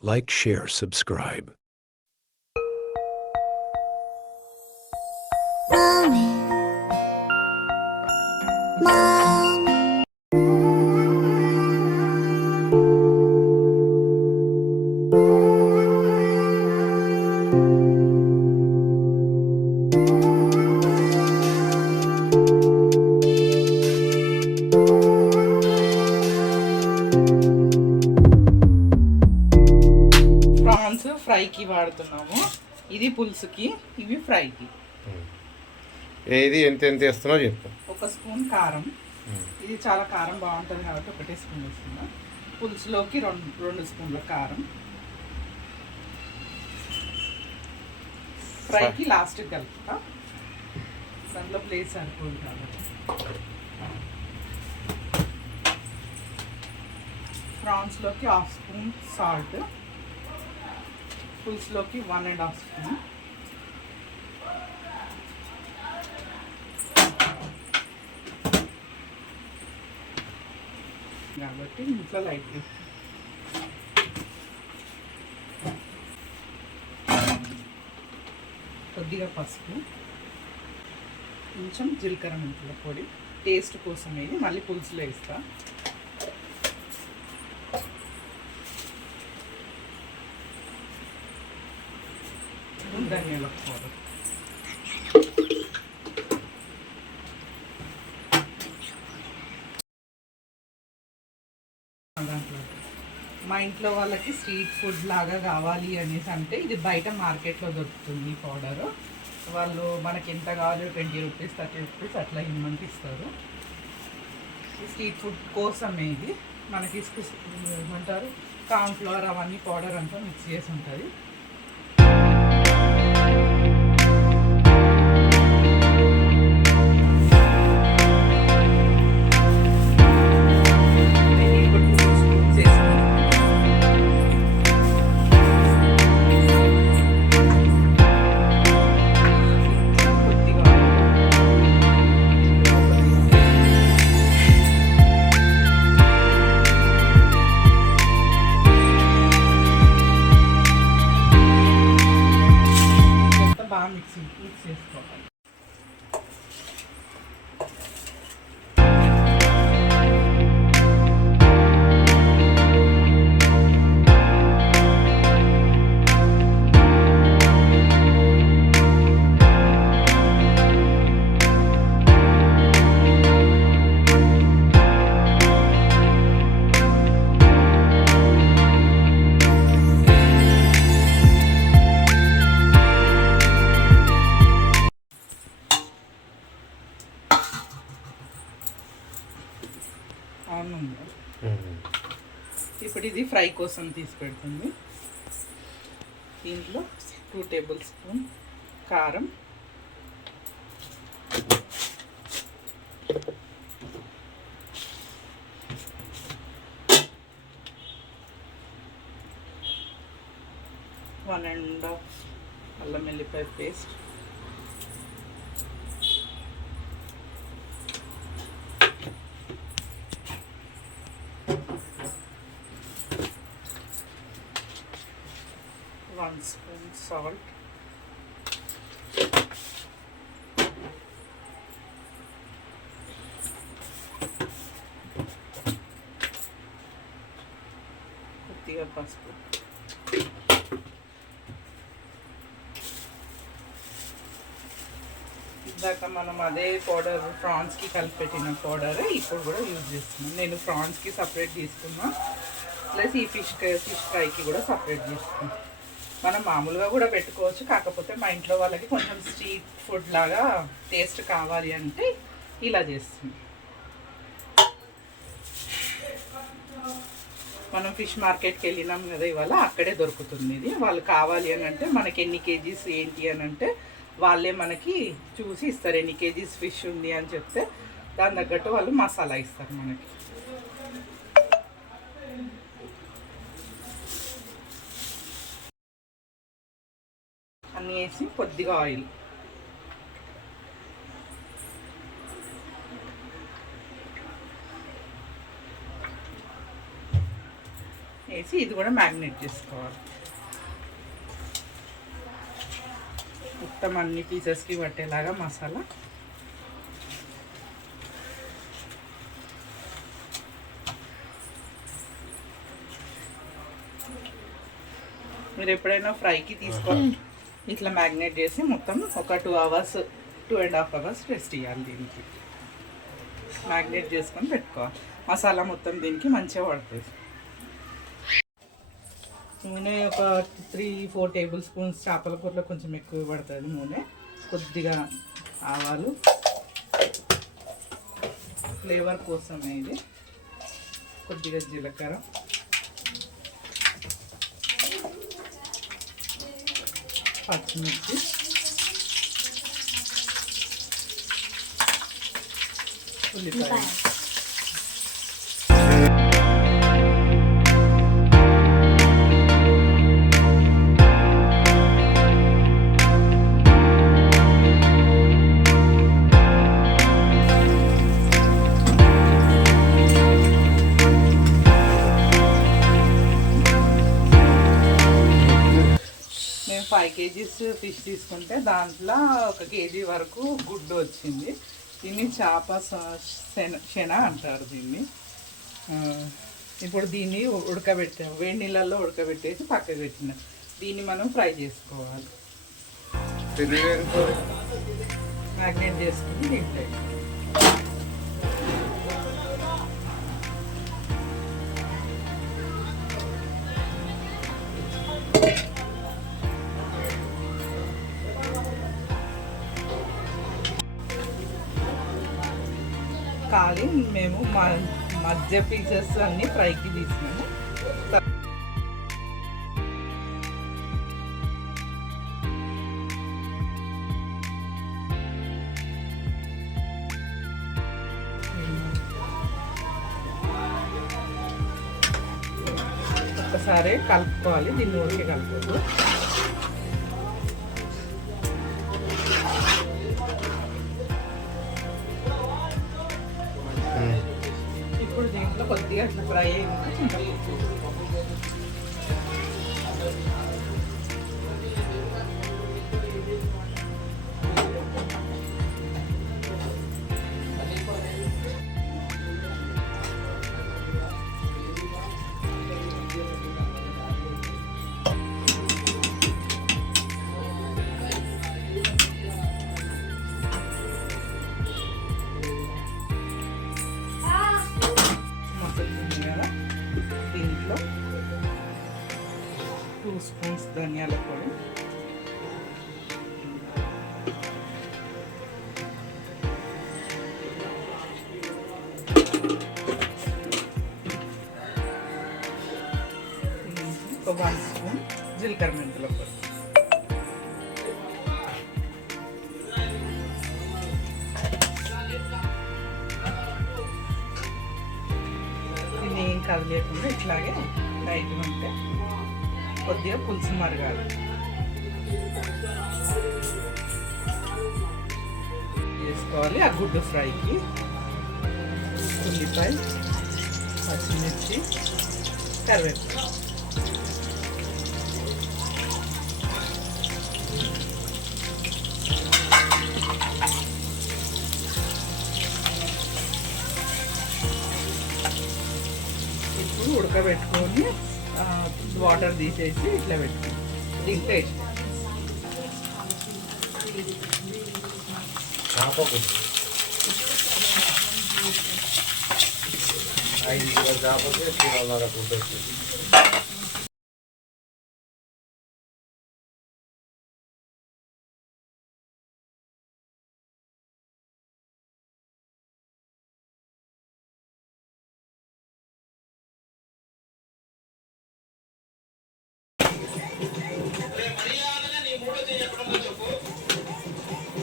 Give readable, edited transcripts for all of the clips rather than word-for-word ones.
Like, share, subscribe. Mommy, Mom. Prawns ఫ్రైకి వాడుతున్నాము. ఇది పులుసుకి, ఇవి ఫ్రైకి. ఏది ఎంత ఎంత వేస్తున్నావు చెప్పు. 1 స్పూన్ కారం. ఇది చాలా కారం బాగుంటుంది కాబట్టి 1 స్పూన్ వేస్తున్నా. పులుసులోకి 2 స్పూన్ల కారం. ఫ్రైకి లాస్ట్కి కలుపుతా, దాంట్లో ప్లేస్ సరిపోదు కాబట్టి. ప్రాన్స్లోకి 1/2 స్పూన్ సాల్ట్, పులుసులోకి 1.5 స్పూన్. కాబట్టి ఇంట్లో లైట్ కొద్దిగా పసుపు, కొంచెం జీలకర్ర మెంతుల పొడి టేస్ట్ కోసం. ఇది మళ్ళీ పులుసులో వేస్తా. ధనియాల పౌడర్, దాంట్లో మా ఇంట్లో వాళ్ళకి స్ట్రీట్ ఫుడ్ లాగా కావాలి అనేసి అంటే ఇది బయట మార్కెట్లో దొరుకుతుంది ఈ పౌడరు. వాళ్ళు మనకి ఎంత కావాలో 20 రూపీస్ 30 రూపీస్ అట్లా ఇమ్మంటే ఇస్తారు. స్ట్రీట్ ఫుడ్ కోసమే ఇది. మనకి ఏమంటారు కార్న్ఫ్లవర్ అవన్నీ పౌడర్ అంతా మిక్స్ చేసి ఉంటుంది. బాగా మిక్స్ చేసుకోవాలి. ఇప్పుడు ఇది ఫ్రై కోసం తీసి పెడుతుంది. దీంట్లో 2 టేబుల్ స్పూన్ కారం, 1.5 అల్లం వెల్లిపాయ పేస్ట్, one spoon salt, కొద్దిగా పసుపు, ఇందాక మనం అదే పౌడర్ ప్రాన్స్కి కలిపెట్టిన పౌడర్ ఇప్పుడు కూడా యూజ్ చేస్తున్నాం. నేను ప్రాన్స్కి సపరేట్ తీసుకున్నా, ప్లస్ ఈ ఫిష్ ఫ్రైకి కూడా సపరేట్ తీసుకున్నాను. మనం మామూలుగా కూడా పెట్టుకోవచ్చు, కాకపోతే మా ఇంట్లో వాళ్ళకి కొంచెం స్ట్రీట్ ఫుడ్ లాగా టేస్ట్ కావాలి అంటే ఇలా చేస్తుంది. మనం ఫిష్ మార్కెట్కి వెళ్ళినాం కదా ఇవాళ, అక్కడే దొరుకుతుంది ఇది. వాళ్ళు కావాలి అని అంటే మనకి ఎన్ని కేజీస్ ఏంటి అని అంటే వాళ్ళే మనకి చూసి ఇస్తారు. ఎన్ని కేజీస్ ఫిష్ ఉంది అని చెప్తే దాని తగ్గట్టు వాళ్ళు మసాలా ఇస్తారు మనకి. అన్నీ వేసి కొద్దిగా ఆయిల్, వేసి ఇది కూడా మ్యాగ్నేట్ చేసుకోవాలి. మొత్తం అన్ని పీసెస్కి పట్టేలాగా మసాలా. మీరు ఎప్పుడైనా ఫ్రైకి ఇట్లా మ్యాగ్నేట్ చేసి మొత్తం ఒక 2 hours 2.5 hours రెస్ట్ ఇవ్వాలి. దీనికి మ్యాగ్నేట్ చేసుకొని పెట్టుకోవాలి. మసాలా మొత్తం దీనికి మంచిగా పడుతుంది. నూనె ఒక 3-4 tablespoons. చేపల కూరలో కొంచెం ఎక్కువ పడుతుంది నూనె. కొద్దిగా ఆవాలు ఫ్లేవర్ కోసమే ఇది. కొద్దిగా జీలకర్ర, పచ్చిమిర్చి, ఉల్లిపాయ. మేము 5 kgs ఫిష్ తీసుకుంటే దాంట్లో 1 kg వరకు గుడ్డు వచ్చింది. దీన్ని చేప శన అంటారు దీన్ని. ఇప్పుడు దీన్ని ఉడకబెట్టాము, వేడి నీళ్ళల్లో ఉడకబెట్టేసి పక్కకు పెట్టిన. దీన్ని మనం ఫ్రై చేసుకోవాలి. మ్యాగ్నేట్ చేసుకుని దీంట్లో కాలి మేము మధ్య పీసెస్ అన్నీ ఫ్రైకి తీసినాము. ఒక్కసారి కలుపుకోవాలి. దీన్ని ఊరికే కలుపుకోదు. ఇప్పుడు దీంట్లో కొద్దిగా అట్లా ఫ్రై అయింది. దీంట్లో 2 spoons ధనియాల పొడి, ఒక 1 spoon జీలకర్ర మెంతుల పొడి, ఏం కదలేకుండా ఇట్లాగే టైట్గా ఉంటే కొద్దిగా పులుసు మరగాలి. చేసుకోవాలి. ఆ గుడ్డు ఫ్రైకి ఉల్లిపాయ, పచ్చిమిర్చి, కరివేపాకు. ఇప్పుడు ఉడకబెట్టుకొని వాటర్ తీసేసి ఇట్లా పెట్టుకోండి. దీంట్లో వేసి చేపకు 5 కిలోల చేపకి 1.5 కిలోల గుడ్డు వస్తుంది.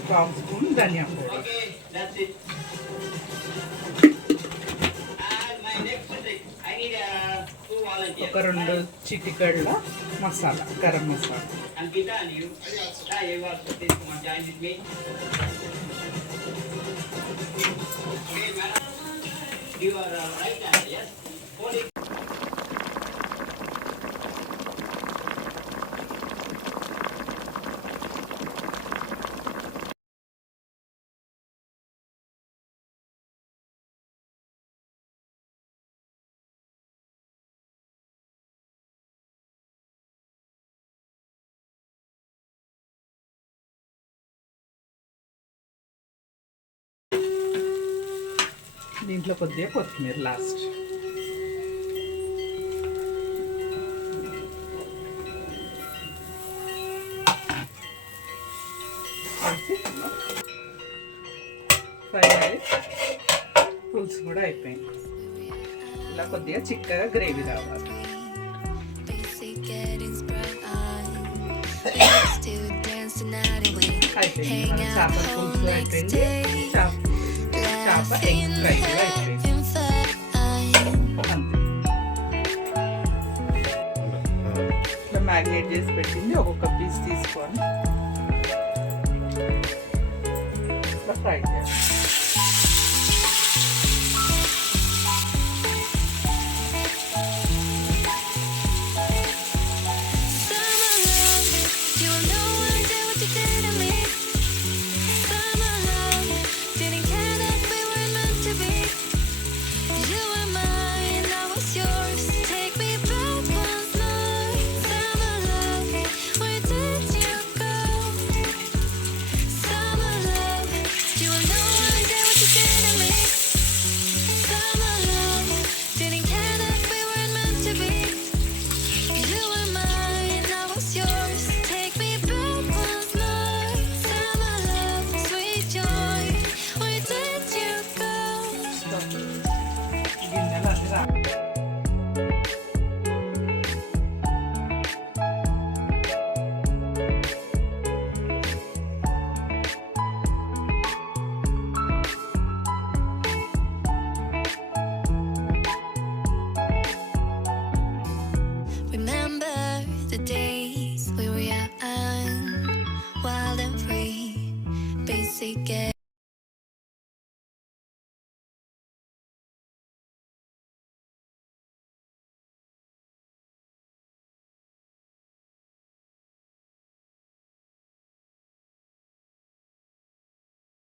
పావు స్పూన్ ధనియా పొడి, ఒక 2 చిటికెళ్ళ మసాలా, గరం మసాలా. దీంట్లో కొద్దిగా కొత్తిమీర లాస్ట్. ఫ్రై అయ్యి పులుసు కూడా అయిపోయింది. ఇలా కొద్దిగా చిక్కగా గ్రేవీ రావాలి. అయిపోయింది మన చేపల పులుసు అయిపోయింది. చేప ఎగ్ ఫ్రై కూడా అయిపోయింది. అంతే. ఇట్లా మ్యారినేట్ చేసి పెట్టింది ఒక్కొక్క పీస్ తీసుకొని ఇట్లా ఫ్రై చేయాలి.